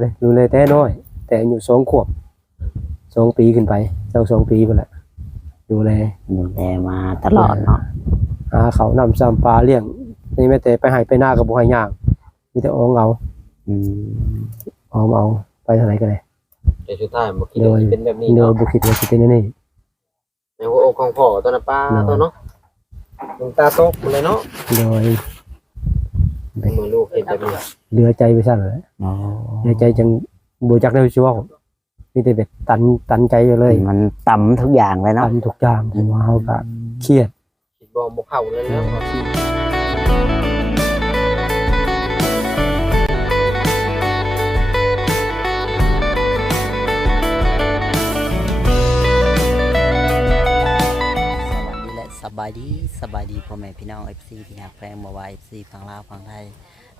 เลยดูแลแต่น้อย แต่อายุสองขวบสองปีขึ้นไปเจ้าสองปีไปแหละดูแลดูแลมาตลอดเนาะหาเขาวนำซ้ำปลาเลี้ยงนี่แม่แต่ไปใหายไปหน้ากับบุหายย่างมีแต่อองเอาอืมออมเอาไปเท่าไหร่ก็ได้แต่สุดท้ายบ่คิดว่าสิเป็นแบบนี้เนื้อเนาะบุคิดว่าสิเป็นนี่ในหัวอกของพ่อตอนนั้นป้าตอนเนาะมึงตาตกหมดเลยเนาะโดยเมื่อลูกเห็นแบบนี้ เหลือใจไปสั่นเลยโอ้เหลือใจจังบูจักได้ชิเว่ามีแต่แบบตันตันใจอยู่เลย มันต่ำทุกอย่างเลยตัเนาะนทุกอย่างผมว่าเขาก็เครียดคิดบ่บ่เข้าเลยแล้วสวัสดีและสบายดีสบายดีพ่อแม่พี่น้อง FC ที่หักแพงบ่ว่า FC ฝั่งลาวฝั่งไทย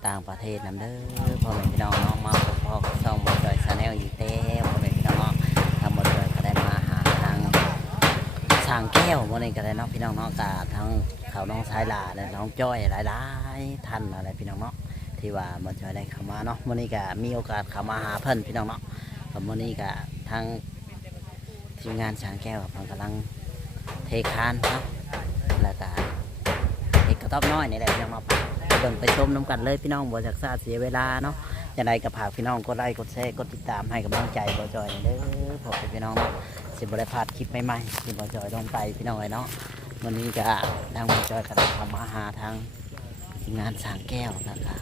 ต่างประเทศนํเด้อพ่อแม่พี่น้องเนาะมาพบพ่อช่องบ่จอยชาแนลอีกแล้พ่อแม่พี่น้องทางบ่จอยก็ได้มาหาทางสางแก้วมื้อนี้ก็ได้เนาะพี่น้องเนาะกะทั้งเขาน้องชายหลาและน้องจ้อยหลายๆท่านอะไรพี่น้องเนาะที่ว่าบ่จอยได้เข้ามาเนาะมื้อนี้ก็มีโอกาสเข้ามาหาเพิ่นพี่น้องเนาะก็มื้อนี้ก็ทางทีมงานสางแก้วเพิ่นกำลังเทคานเนาะแล้วก็เอกกระต๊อบน้อยนี่แหละพี่น้องเนาะ เบิ่งไปชมน้ำกันเลยพี่น้องบ่จากซาเสียเวลาเนาะจะไดกับผากพี่น้องกดไลค์กดแชร์กดติดตามให้กำลังใจบ่จอยเด้อผมเป็นพี่น้องเนาะสิบ่ได้พลาดคลิปใหม่ๆที่บ่จอยลงไปพี่น้องเลยเนาะวันนี้ก็ทางบ่จอยก็ได้ทำอาหารทางงานสางแก้วนะคะ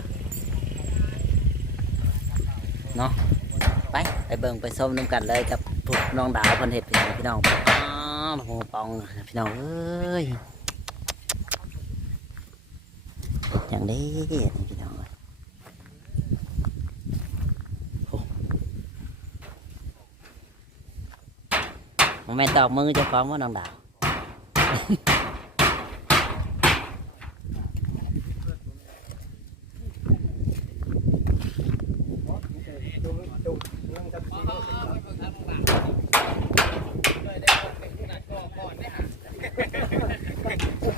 เนาะไปไปเบิ่งไปชมน้ำกันเลยกับทุกน้องดาวเพันเห็ดพี่น้องพี่น้องอ๋อโหปองพี่น้องเอ้ยเฮ็ด อย่างนี้พี่น้องเอ้ยโอ้โมเมนต์ตอกมือเจะฟ้าของว่าน้องดาว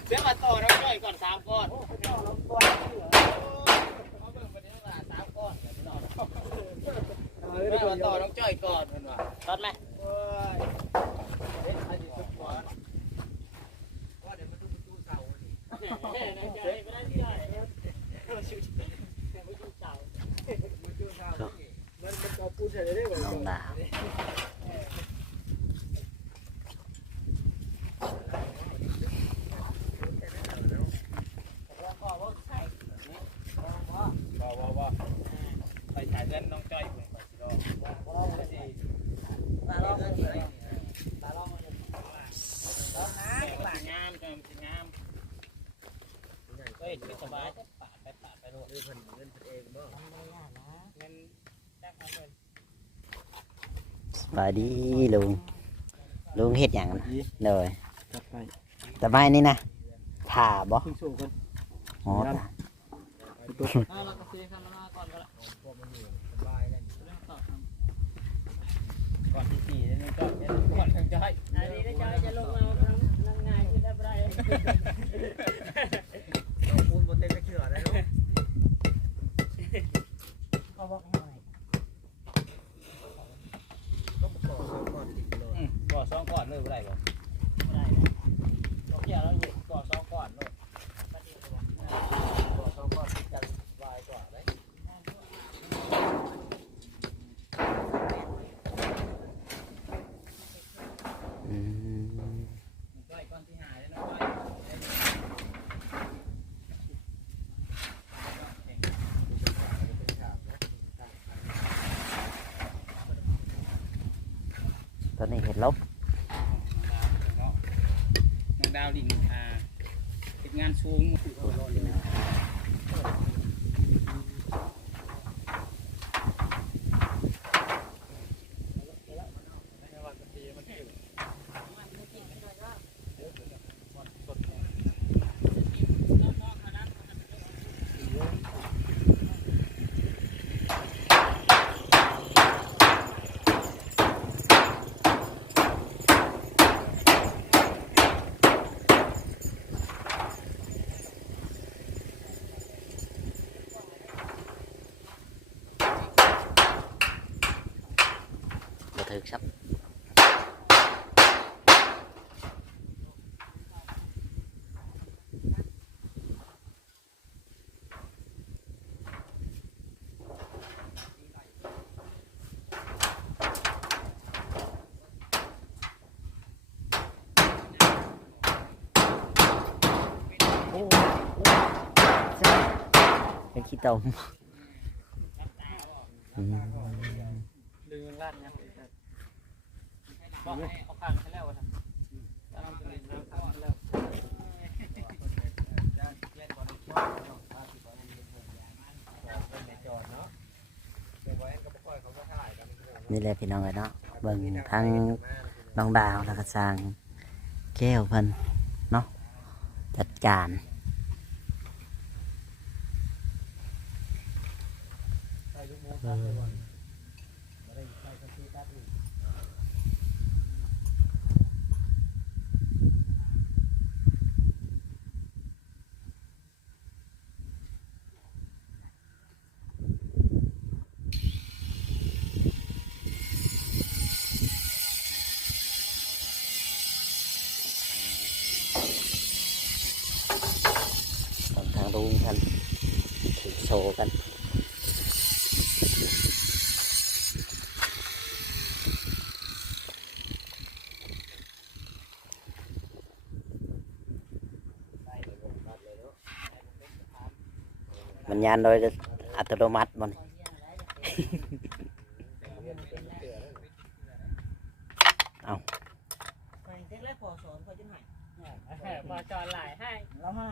เดี๋ยวมาต่อน้องจ้อยก่อนสามก้อนมาต่อน้องจ้อยก่อนเพิ่นว่า ตอนไหม น้องดาว ไปถ่ายเงินน้องจ้อยเพิ่นก่อนสิรองามจังสิงามเฮ้ยไม่ สบายปาดไปปาดไปโลดเพิ่นเงินเพิ่นเองบ่เงินจักมาเพิ่นสบายดีลุงลุงเฮ็ดอย่างนะเลยสบายนี่นะถ่าบ่อ๋อถ่าเอาแล้วก็ซื้อคามาก่อนก็ละก่อนที่สี่นี่ก็ก่อนถึงจะให้อันนี้ได้จอยจะลงเอาทั้งทั้งง่ายขึ้นได้บ่ได้ปูนบน เต็นจะเชื่อได้เนาะเขาบอกให้ก่อสองก่อนเลยบ่ได้บ่บ่ได้เราเกี่ยวเราหยุดก่อสองก่อนเลยก่อสองก่อนติดกันวายกว่าเลย อืม ก้อยก้อนที่หายเลยนะก้อย ตอนนี้เห็ดลบ น้องดาวดินอ่าติดงานสูง ต ถึกครับ โอ้โหใช่ เป็นขี้ตมลืมลาดยังบอกให้เอาข้างไปแล้วครับนี่แหละพี่น้องเลยเนาะเบิ่งทั้งน้องดาวแล้วก็สร้างแก้วเพิ่นเนาะจัดการ ของทางลุ งกันถือโชว์กันมันยานโดยอัตโนมัติมันไปเด็กแรกพอสอนพอจะหายมาจอดหลายให้แล้วให้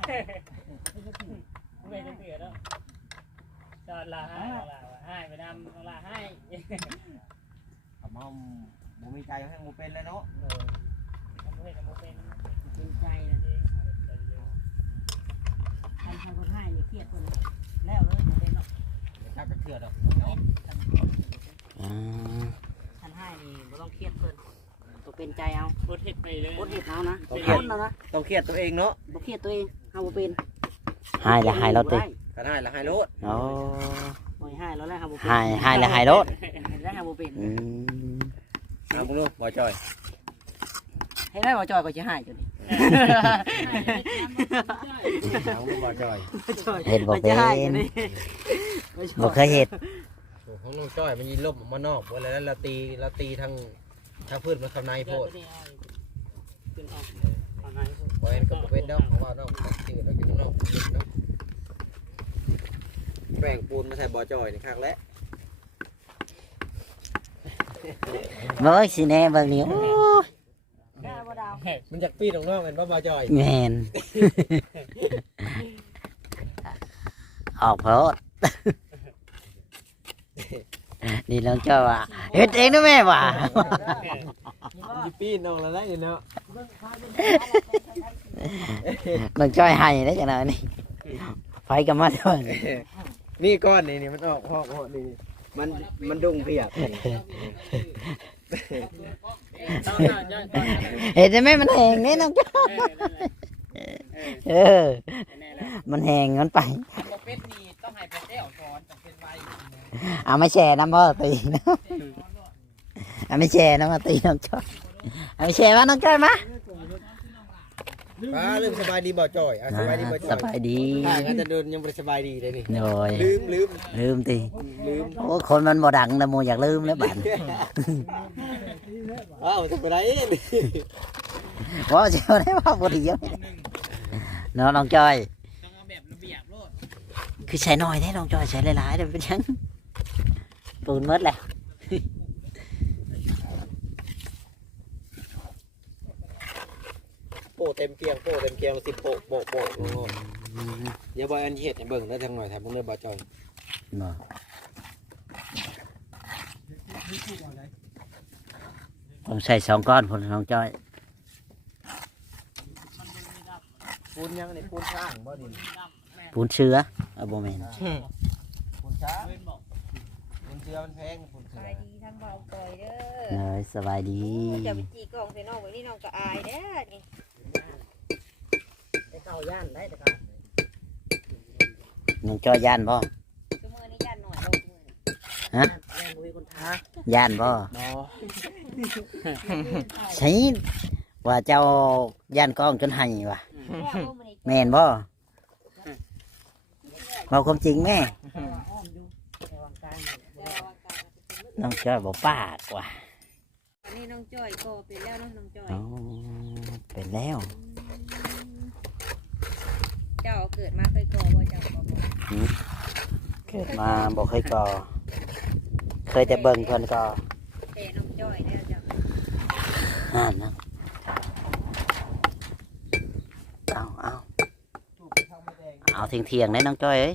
ไม่จะเตือนแล้วจอดหลายให้หลายให้ไปนำหลายให้ผมเอาบ่มีใจให้มูเป็นแล้วเนาะทำให้ทำเป็นเป็นใจนะ ทำทำคนให้เนี่ยเครียดคนแล้วเลยมาเป็นเนาะถ้าจะเถื่อดอกอ่าท่านให้นี่ไม่ต้องเครียดเพิ่นตัวเป็นใจเอารถเห็ดไปเลยบดเห็ดเอานะคนนะนะต้องเครียดตัวเองเนาะบ่เครียดตัวเองเอาบ่เป็นให้และให้รถติก็ได้ละให้โลดโอ้ปล่อยให้แล้วแหละเอาบ่เป็นให้ให้และให้รถแล้วเอาบ่เป็นอืมเอาบุญลูกบ่จอยให้ได้บ่จอยก็จะให้จนนี่ เอาบุญบ่จอยเห็นบ่เป็น บ่เคยเห็นโอ้ของน้องจ้อยมันยินลบออกมานอกว่าแล้วเราตีเราตีทางทางพืชมันคำในโพดบ่เห็นก็บ่เป็นดอกเพราะว่าน้องมันตีเราอยู่ข้างนอกมันเย็นเนาะแป้งปูนมาใส่บ่จอยนี่คักแล้วเบิ่งสิแน่เบิ่งนี่โอ้ย ได้บ่ดาวมันจากปีนออกนอกเป็นบ่บ่จอยแม่นออกโพดนี่น้องเจ้าว่าเฮ็ดเองนะแม่ว่ะสิปีนออกแล้วได้เนาะน้องจ้อยให้ได้จังได๋นี่ไฟก็มาด้วย นี่ก้อนนี่นี่มันออกพอกพอกนี่มันมันดุงเพียก เห็นไหมมันแหงนี่น้องจ้าเออ มันแหงมันไปเป็ดนี่ต้องให้ไปเต้าก่อาไม่แช่น้ำพ่อตีนะเอาไม่แช่น้ำมาตีน้องจ้อยเอาไม่แช่มาน้องจ้อยมา ป้าลืมสบายดีบ่จอยอะสบายดีบ่จสอยบายดีถ้างั้นจะเดินยังบ่ได้สบายดีเลยนี่โอ้ยลืมลืมลืมตีลืมโอ้คนมันบ่ดังนะโมอยากลืมแล้วบัดอ้าวจะไปไหนนี่ว่าเจ้าได้ว่าบ่ดีเยอะเนาะน้องจ้อย ต้องเอาแบบระเบียบโลดคือใช้น้อยได้น้องจ้อยใช้หลายๆเดี๋ยวเป็นยังปูนหมดแหละ โปะเต็มเกียงโปะเต็มเกียงสิโปะโปะโปะโอ้โหอย่าบ่อันเฮ็ดให้เบิ่งได้ทางหน่อยถ้ามึงเลยบ่จอยบ่ผมใส่สองก้อนคนน้องจ้อยปูนยังนี่ปูนช้างบ่นี่ปูนเชื้อเอาบ่แม่นปูนช้างเว้นบอกปูนเสือมันแพงปูนเสืสอบายดีทั้งเบาต่อยเด้อเอ้ยสบายดีจะไปจีกล่องใส่น้องไว้นี่น้องก็อายเด้อนี่แต่ เก่าย่านได้แต่เก่าน้องจ้อยย่านบ่ชั่วโมงนี้ย่านหน่อยลงมือย่านบ่มีคนท้าย่านบ่บ่ใช่ว่าเจ้าย่านกล้องจนให้ว่ะว่าเอามาให้แม่นบ่เราความจริงแม่อ้อมดูแต่วางกลางเจ้าอากาศอาจจะเป็นมื้อน้องจ้อยบอกปากว่ะอันนี้น้องจ้อยก็เป็นแล้วเนาะน้องจ้อยอ๋อเป็นแล้ว เจ้าเกิดมาเคยก่อบ่เจ้าก่อบ่เกิดมาบอกเคยก่อ เคยแต่เบิ่งเพิ่นก่อแต่น้องจ้อยเนี่ยเจ้าอ่านนะเอาเอาเอาเที่ยงเที่ยงๆได้น้องจ้อยเอ้ย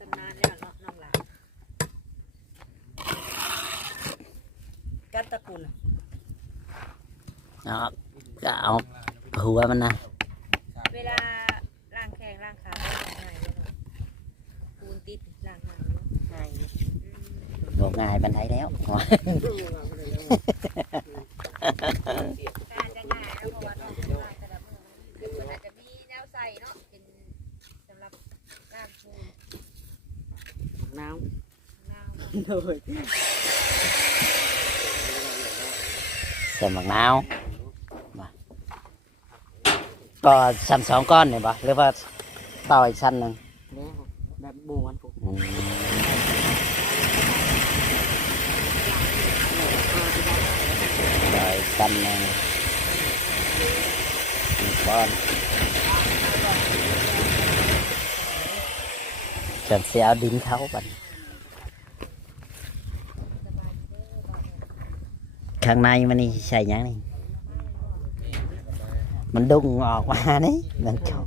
ชำนาญแล้วเนาะน้องหลานกัดตะกุนเอาก็เอาหัวมันนะ เวลาล้างแข้งล้างขาง่ายเลยเนาะปูนติดล้างง่ายเนาะ ง่ายอยู่ อืม บอกง่ายบันไดแล้ว การจะง่ายแล้วเพราะว่าน้องเป็นล้างแต่ละมื้อคือเพิ่นอาจจะมีแนวใส่เนาะเป็นสำหรับล้างปูน น้ น้ำำโดย เสมักนาวมา ก็ชั้นสองก้อนเนี่ยปะหรือว่าต่ออีกชั้นหนึ่งแล้วแบบบูมันปุ๊บอืมต่ออีกชั้นหนึ่งหนึ่งก้อนฉันเสียเอาดินเขาบันข้างในมันนี่ใช่หยังนี่ มันดุงออกมานี่มันชอบ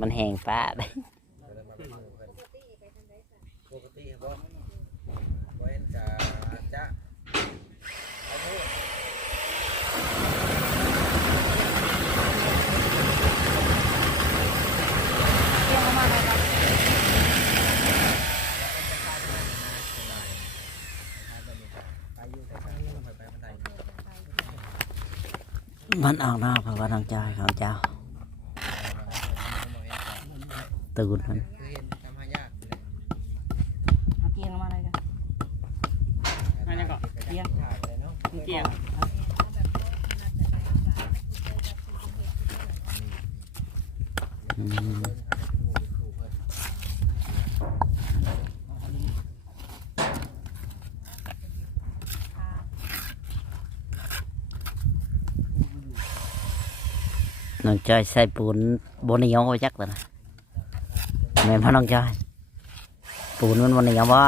มันแหงฟ้าได้ปกติบ่บ่เห็นจะจะ มันออกนอกเพราะว่าน้องจอยของเจ้าตูนมันคือเห็นทำให้ยาก เอาเกียงมาเลยกัน อันนี้ก็ เกียง ยากเลยเนาะ เกี่ยว อืม น้องจอยใส่ปูนบนเหนียวไว้จักแล้วนะแม่พ่อน้องจอย ปูนมันบนเหนียวบ่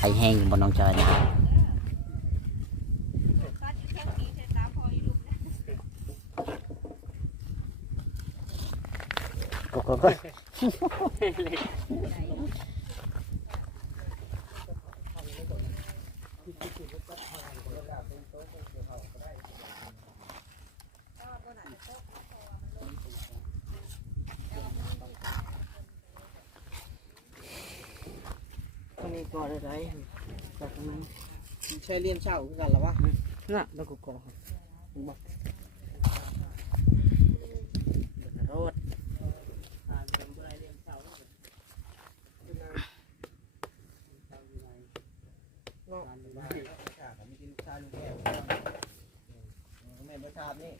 ไอแห้งอยู่บนน้องจอยนะกนะก็ ก็ก็ตัวนี้ก่อได้ไรจากนั้นใช้เรียนเช่าคือกันหรอวะน่ะแล้วก็ก่อบอกโรด เนาะชาผมกินชาลูกแก้วแม่บ่ชาบนี่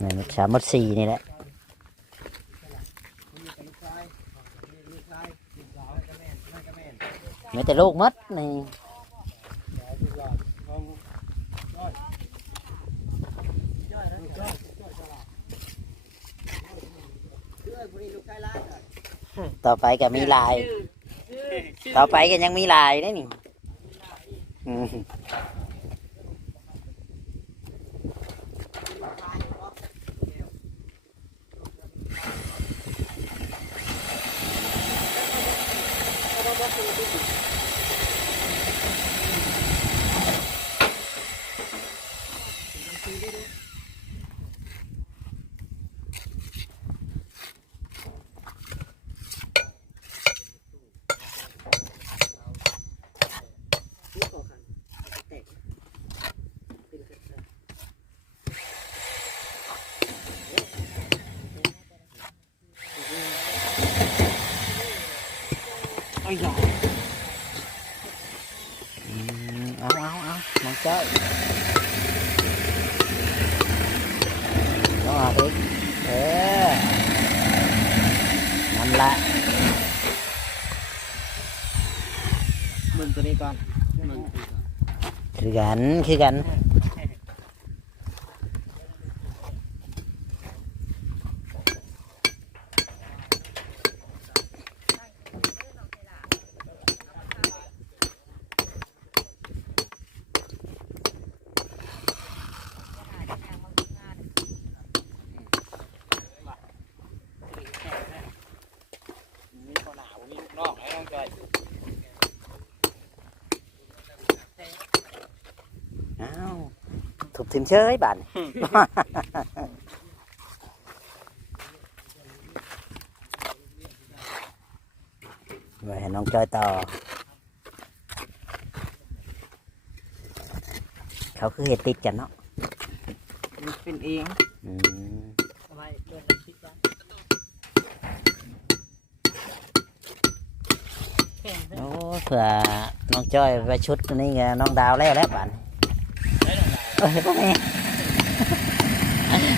นี่มันสามมดสี่นี่แหละ ผมมีกับลูกชายมีลูกชายลูกสาวก็แม่นแม่ก็แม่น มีแต่ลูกมดนี่ สาวลูกหลานน้องจ้อยจ้อยนะจ้อยจ้อ สามมดสี่นี่แหละไม่แต่ลูกมัดนี่ต่อไปก็มีลาย ต่อไปก็ยังมีลายได้นี่ องจ้อยต้องเอาไปเออนั่นละมึงตัวนี้ก่อนมึง คือกันคือกัน มีคนห นาวมีลูกนอกให้น้องจอยอ้าวถูกทิมเชยบ้าน ไว้ให้น้องจอยต่อ เขาคือเห็ดติดกันเนาะมันเป็นเอง อืมทำไมเดินคิดว่าแข่ง โอ้ เผื่อน้องจอยไปชุดนี่ไงน้องดาวแล้วแล้วบ้านได้น้องดาวเอ้ยพ่อแม่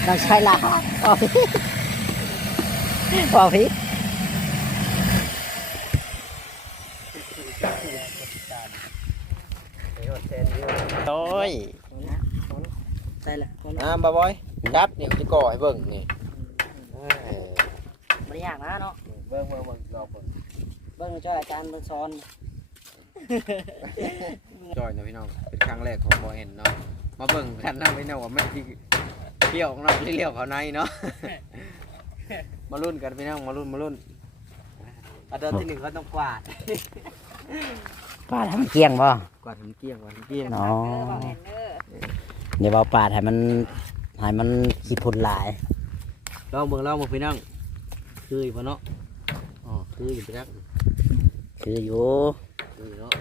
น้องชายลาพอพี่พอพี่โอ้ยใช่แหละคนอ่าบ่บอยจับนี่สิก่อให้เบิ่งนี่เออไม่ได้ยากนะเนาะเบิ่งเบิ่งเบิ่งรอเบิ่งเบิ่งจ้อยอาจารย์เบิ่งสอน จอยนะพี่น้องเป็นครั้งแรกของบ่เห็นเนาะมาเบิ่งกันนะพี่น้องว่ามันสิเที่ยวของเราที่เลี้ยวเขาในเนาะมาลุ้นกันพี่น้องมาลุ้นมาลุ้นอันดับที่หนึ่งก็ต้องกวาดปาดให้มันเกลี้ยงบ่กวาดทำเกลี้ยงกวาดทำเกลี้ยงอ๋อเออบอกเห็นเด้อเดี๋ยวเอาปาดให้มันให้มันขี้พุ่นหลายลองเบิ่งลองเบิ่งพี่น้องคืออยู่บ่เนาะอ๋อคืออยู่พี่น้องคืออยู่ คืออเนาะ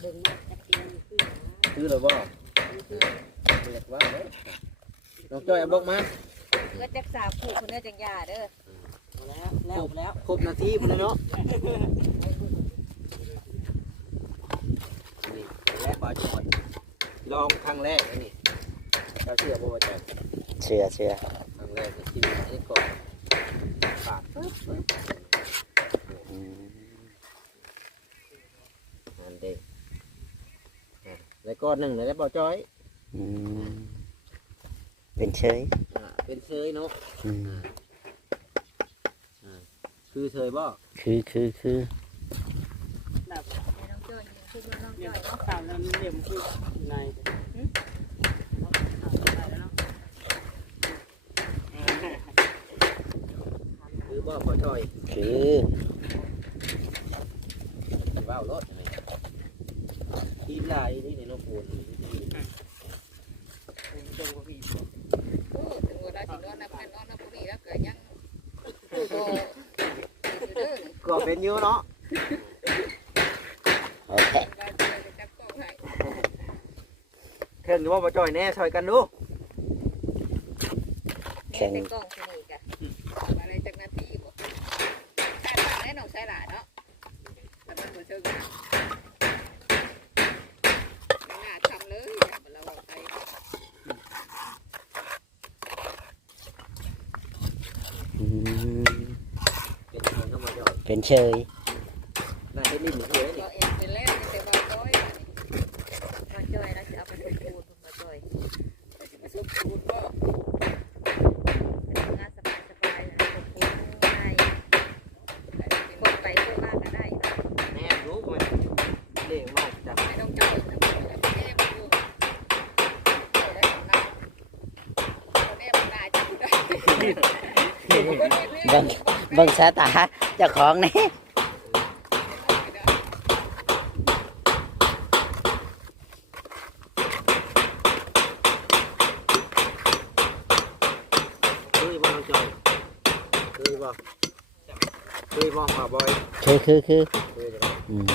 เบิ่งมาจักทีคือคือหรือบ่เรียกว่าเด้อน้องจ้อยเอาบอกมาเพื่อจักษาวผูกคนเด้อจังยาเด้อแล้วแล้วแล้วครบนาทีพุ่นเลยเนาะนี่และบ่จอยลองครั้งแรกนะนี่เราเชื่อบ่ว่าจะเชื่อเชื่อครั้งแรกในชีวิตนี้ก่อนปาดปึ๊บปึ๊บ อืม อันเด็กอะ แล้วก้อนหนึ่งเลยแล้วบ่จอยอืมเป็นเฉยอ่าเป็นเชยเนาะอืมคือเชยบ่คือคือคือให้น้องจ้อยยืนคือน้องเดี๋จ้ยอวยเนาะข่าวนั้นเดี๋ยวมันคือในคือบ่บ่จอยคือแต่ว่าวรถ ทีมลายนี่ในโลกปูนโอ้ถึงเวลาสินอนนับกันนอนนับบุรีแล้วก็ยังอยู่โตอยู่เด้อก็เป็นอยู่เนาะโอเคการเจอจะจับกล้องให้เข่งว่าบ่จอยแน่ช่วยกันดูแม่เป็นกล้องที่นี่กะอะไรจากนาทีบ่ใช่หลาแน่นองใช่หลาเนาะแต่มันบ่เชิงไม่น่าทำเลยเราเอาไป อืม เป็นคนก็มาจอย เป็นเฉยน่าให้ลิ้นเฉยนี่ก็เองเป็นแล้วแต่ว่าจ้อยมาจ้อยแล้วจะเอาไปสมบูรณ์มาจ้อยมาสมบูรณ์ก็งานสบายสบายนะสมบูรณ์ง่ายคนไปเพื่อมากก็ได้แม่รู้มันเลี้ยงนอกจากไม่ต้องจ้อยไม่ได้มาดูได้ของเราได้มาได้จะได้เบิ่งเบิ่งสายตา เจ้าของนี่คือบ่น้องจอยคือบ่คือบ่มาบอยคือคือคือคือจะได้อืม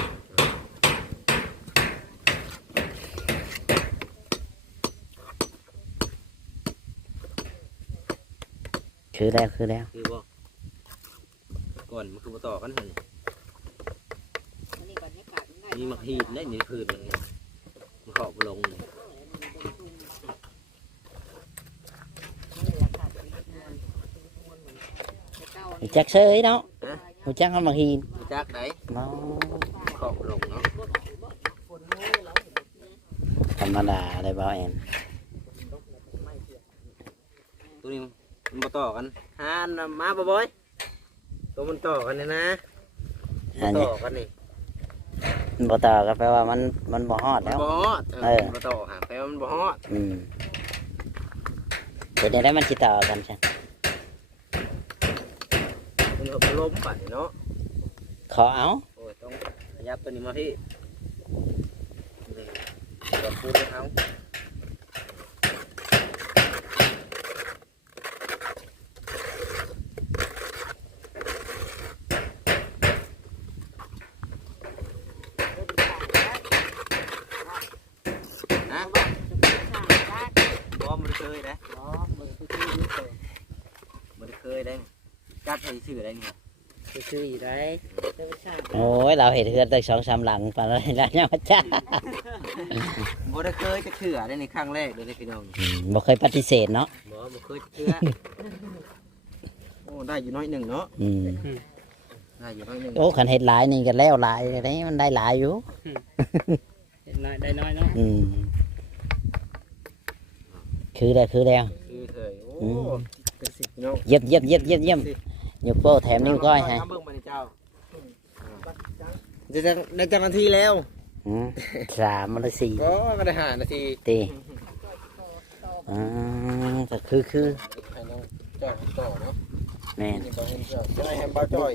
คือแล้วคือแล้ว คือ อนมันคือบ่ต่อกันหั่นมีมักฮีดได้ในพื้นเลยมันขอบลงเลยหูจักเซยเนาะหูจักเขามาหินรู้จักไหนเนาะขอบลงเนาะธรรมดาเลยบ่แอนตัวนี้มันมาต่อกันหานน่ะมาบ่บอย ตัวมันต่อกันนี่นะอันนี้ต่อกันนี่บ่ต่อก็แปลว่ามันมันบ่ฮอดมันแล้ว บ่ฮอดเอเออ อมันบ่ต่อหาแปลว่ามันบ่ฮอดอืมเดี๋ยวได้มันสิต่อกันใช่มันก็บ่ล้มป่านนี้เนาะขอเอาโอ้ยต้องขยับตัวนี้มาที่นี่ก็พูดให้เขา นะบ่มันเคยได้มันเคยได้ จัดให้ชื่อได้เนี่ยซื้ออีกได้เจ้าชาติโอ้ยเราเห็นเฮือนตั้งสองสามหลังปานนั้นแล้วเนี่ยมาจ้าบ่ได้เคยจะเถื่อได้ในครั้งแรกเลยนะพี่น้องอืมบ่เคยปฏิเสธเนาะบ่บ่เคยจะเถื่อโอ้ได้อยู่น้อยหนึ่งเนาะอืมได้อยู่น้อยหนึ่งโอ้ขันเห็ดหลายนี่ก็แล้วหลายเลยนี่มันได้หลายอยู่ เห็นน้อยได้น้อยเนาะอืมคือได้คือแล้ว คือเคยโอ้อืม เป็นสิบพี่น้องเยี่ยมเยี่ยมเยี่ยมเยี่ยมเยี่ยม ยกโป้แถมนิ้วก้อยให้น้ำเบิ่งมาในเจ้าจะได้จังนาทีแล้วอืมสามมันละสี่ก็ก็ได้ห้านาทีตีอ่าก็คือคือให้น้องจ้อยต่อเนาะแม่นนี่ก็เห็นจ้อยจะให้แฮมบ้าจ้อย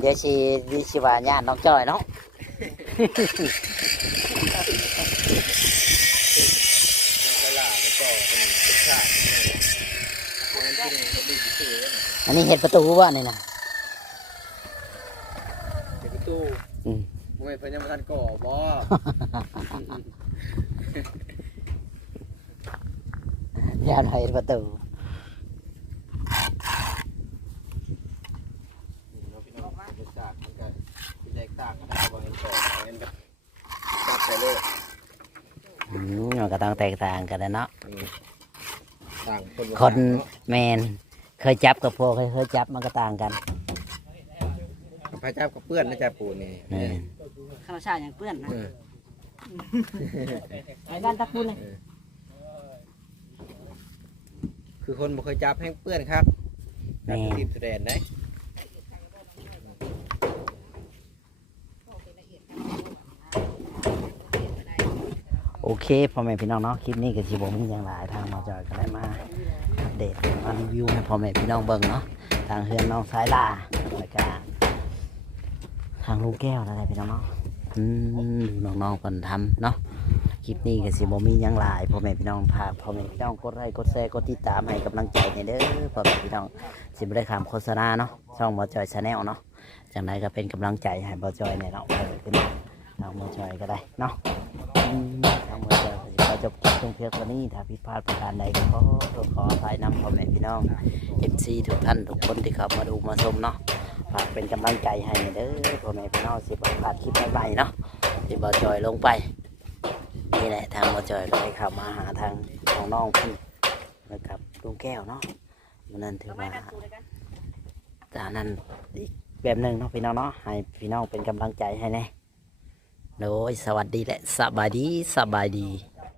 เดี๋ยวสิดิสิว่าญาติน้องจ้อยเนาะ ตลาดมันต่อเป็นเป็นชาติมันที่นี่เขาดีที่สุดเลยนะ อันนี้เห็ดประตูว่านี่นะเดี๋ยวไปตู้อืมมวยเพิ่นยังบ่ทันก่อบ่ญาติเห็ดประตูนี่เนาะพี่น้องเป็นชาติมันก็เป็นแตกต่างกันนะบ่เห็นก่อบ่เห็นแบบจับไปเลยอืมมันก็ต้องแตกต่างกันนะเนาะนี่ต่างคนคนแมน เคยจับกับพวกเคยเคยจับมันก็ต่างกันพระเจ้าก็เปื้อนนะจ๊ะปู่นี่แม่นข้าวชาติอย่างเปื้อนนะเออไอ้บ้านตะปูนเลยคือคนบ่เคยจับให้เปื้อนครับจับแม่ทีมแสดงได้โอเคพ่อแม่พี่น้องเนาะคลิปนี้ก็สิบ่มีอย่างหลายทางมาจอยก็ได้มาอัป เดตมารีวิวให้พ่อแม่พี่น้องเบิ่งเนาะทางเฮือนน้องสายลาแล้วก็ทางลูกแก้วอะไรพี่น้องเนาะอืมน้องๆเพิ่นทำเนาะคลิปนี้ก็สิบ่มีย่างหลายพ่อแม่พี่น้องพาพ่อแม่พี่น้องกดไลค์กดแชร์กดติดตามให้กำลังใจในเด้อพ่อแม่พี่น้องสิบ่ได้คำโฆษณาเนาะช่องบ่จอยชาแนลเนาะจังไดก็เป็นกำลังใจให้บ่จอยเนี่ยเนาะเออขึ้นมาทางบ่จอยก็ได้เนาะาจบคลิปตรงเพียงเท่านี้ถ้าผิดพลาดประการใดก็ขอโทษขออภัยนำพ่อแม่พี่น้องเอซทุกท่านทุกคนที่เข้ามาดูมาชมเนาะฝากเป็นกำลังใจให้เด้อพ่อแม่พี่น้องสิบพลาดคลิปใหม่ๆเนาะที่บอจอยลงไปนี่แหละทางบอจอยก็ได้เข้ามาหาทางของน้องพี่นะครับลุงแก้วเนาะมันนั่นถือว่าจานั้นอีกแบบหนึ่งเนาะพี่น้องเนาะให้พี่น้องเป็นกำลังใจให้แน่โดยสวัสดีและสบายดีสบายดี